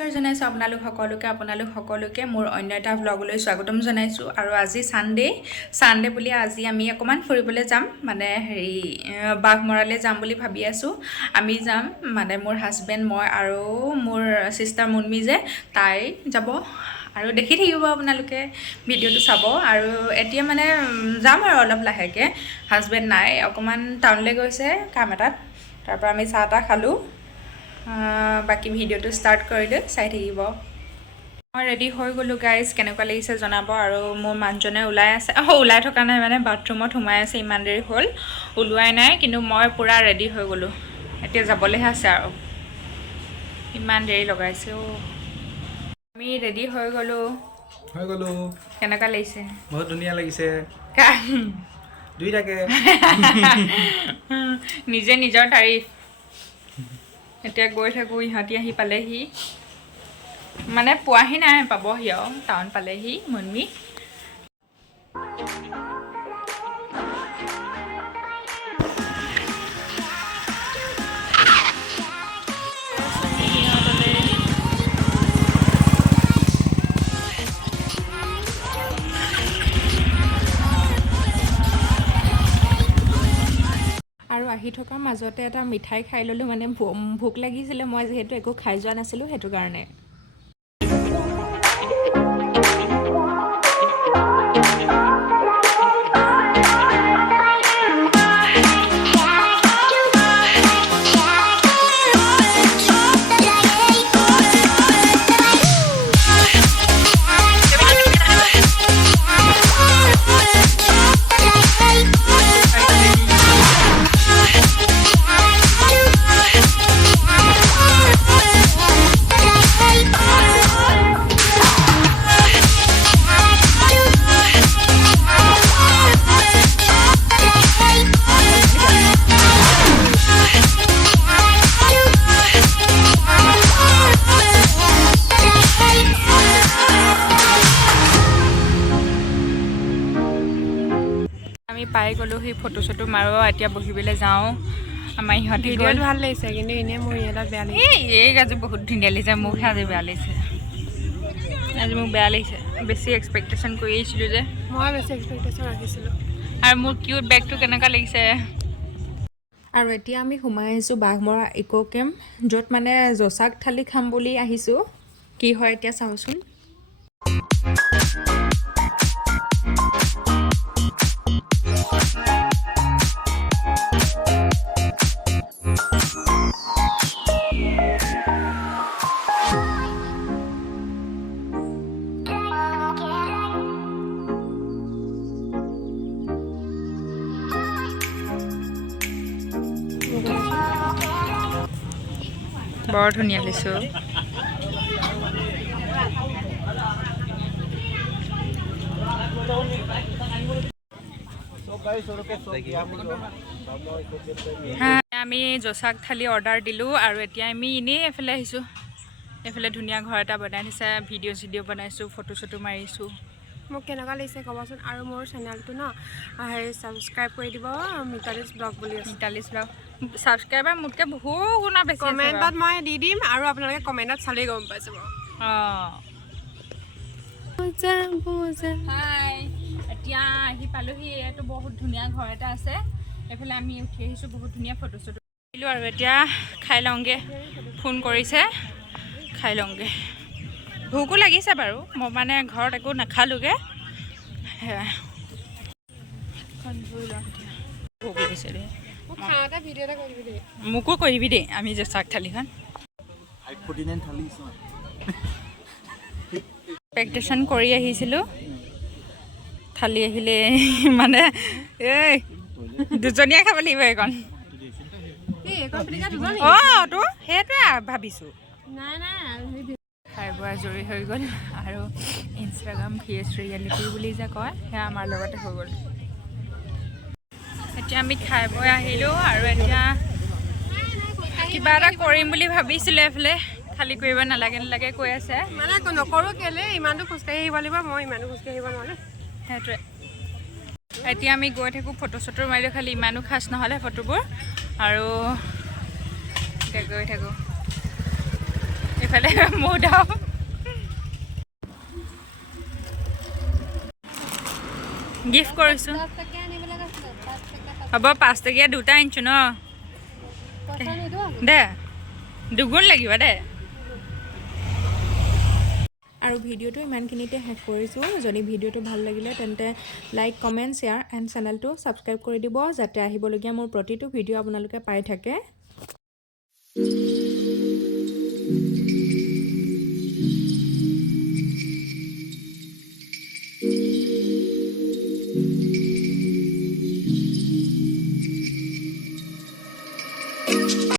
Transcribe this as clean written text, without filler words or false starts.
নমস্কাৰ জনাইছোঁ আপোনালোক সকলোকে মোৰ অন্য এটা ব্লগলৈ স্বাগতম জনাইছোঁ আৰু আজি সানডে বুলি আজি আমি অকমান ফুৰিবলৈ যাম মানে বাঘমৰালৈ যাম বুলি ভাবি আছোঁ আমি যাম মানে মোৰ হাজবেণ্ড মই আৰু মোৰ সিষ্টাৰ মুনমি যে তাই যাব আৰু দেখি থাকিব আপোনালোকে ভিডিঅ'টো চাব আৰু এতিয়া মানে যাম আৰু অলপ লাহেকৈ হাজবেণ্ড নাই অকমান টাউনলৈ গৈছে কাম এটাত তাৰ পৰা আমি চাহ তাহ খালোঁ বাকি ভিডিঅ'টো ষ্টাৰ্ট কৰিলে চাই থাকিব মই ৰেডি হৈ গ'লোঁ গাইজ কেনেকুৱা লাগিছে জনাব আৰু মোৰ মানুহজনে ওলাই আছে ওলাই থকা নাই মানে বাথৰুমত সোমাই আছে ইমান দেৰি হ'ল ওলোৱাই নাই কিন্তু মই পূৰা ৰেডি হৈ গ'লোঁ এতিয়া যাবলৈহে আছে আৰু ইমান দেৰি লগাইছে আমি ৰেডি হৈ গ'লোঁ কেনেকুৱা লাগিছে বহুত ধুনীয়া লাগিছে দুইটাকে নিজে নিজৰ তাৰিফ এতিয়া গৈ থাকোঁ ইহঁতি আহি পালেহি মানে পোৱাহি নাই পাবহি আৰু টাউন পালেহি মুনমি আৰু আহি থকাৰ মাজতে এটা মিঠাই খাই ল'লোঁ মানে ভোক লাগিছিলে মই যিহেতু একো খাই যোৱা নাছিলোঁ সেইটো কাৰণে পাই গ'লোঁ সেই ফটো চটো মাৰো এতিয়া বহিবলৈ যাওঁ আমাৰ ইহঁতি ভিডিঅ'ত ভাল লাগিছে কিন্তু এনেই মোৰ ইয়াত বেয়া লাগিছে এই আজি বহুত ধুনীয়া লাগিছে মোকহে আজি বেয়া লাগিছে আজি মোক বেয়া লাগিছে বেছি এক্সপেক্টেশ্যন কৰি আহিছিলোঁ যে মই বেছি এক্সপেক্টেশ্যন ৰাখিছিলোঁ আৰু মোৰ কিউট বেগটো কেনেকুৱা লাগিছে আৰু এতিয়া আমি সোমাই আহিছোঁ বাঘমৰা ইক' কেম্প য'ত মানে জচাক থালি খাম বুলি আহিছোঁ কি হয় এতিয়া চাওঁচোন বৰ ধুনীয়া লিচু আমি জচাক থালি অৰ্ডাৰ দিলোঁ আৰু এতিয়া আমি এনেই এফালে আহিছোঁ এফালে ধুনীয়া ঘৰ এটা বনাই দিছে ভিডিঅ' চিডিঅ' বনাইছোঁ ফটো চটো মাৰিছোঁ মোক কেনেকুৱা লাগিছে ক'বচোন আৰু মোৰ চেনেলটো ন ছাবস্ক্ৰাইব কৰি দিব মিতালীছ ব্লগ বুলি আছে মিতালীছ ব্লগ ছাবস্ক্ৰাইবাৰ মোতকৈ বহু গুণা বেছি কমেণ্টত মই দি দিম আৰু আপোনালোকে কমেণ্টত চালেই গম পাই যাব হাই এতিয়া আহি পালোহি এইটো বহুত ধুনীয়া ঘৰ এটা আছে এইফালে আমি উঠি আহিছোঁ বহুত ধুনীয়া ফটো চটো দিলোঁ আৰু এতিয়া খাই লওঁগৈ ফোন কৰিছে খাই লওঁগৈ ভোকো লাগিছে বাৰু মই মানে ঘৰত একো নাখালোঁগৈ ভোক লাগিছে দেই মোকো কৰিবি দেই আমি যে চাক থালিখন এক্সপেক্টেশ্যন কৰি আহিছিলোঁ থালি আহিলে মানে এই দুজনীয়ে খাব লাগিব এইকণ অঁ তো সেইটোৱে ভাবিছোঁ খাই বৈ আজৰি হৈ গ'ল আৰু ইনষ্টাগ্ৰাম ভিএছ ৰিয়েলিটি বুলি যে কয় সেয়া আমাৰ লগতে হৈ গ'ল এতিয়া আমি খাই বৈ আহিলোঁ আৰু এতিয়া কিবা এটা কৰিম বুলি ভাবিছিলোঁ এইফালে খালী কৰিব নালাগে কৈ আছে মানে নকৰোঁ কেলে ইমানটো খোজকাঢ়ি আহিব লাগিব মই ইমানো খোজকাঢ়ি আহিব নোৱাৰোঁ সেইটোৱে এতিয়া আমি গৈ থাকোঁ ফটো চটো মাৰিলোঁ খালি ইমানো খাচ নহ'লে ফটোবোৰ আৰু এতিয়া গৈ থাকোঁ ইফালে মৌদাও গিফ্ট কৰিছোঁ হ'ব 5 টকীয়া দুটা আনিছোঁ ন দে দুগুণ লাগিব দে আৰু ভিডিঅ'টো ইমানখিনিতে শেষ কৰিছোঁ যদি ভিডিঅ'টো ভাল লাগিলে তেন্তে লাইক কমেণ্ট শ্বেয়াৰ এণ্ড চেনেলটো ছাবস্ক্ৰাইব কৰি দিব যাতে আহিবলগীয়া মোৰ প্ৰতিটো ভিডিঅ' আপোনালোকে পাই থাকে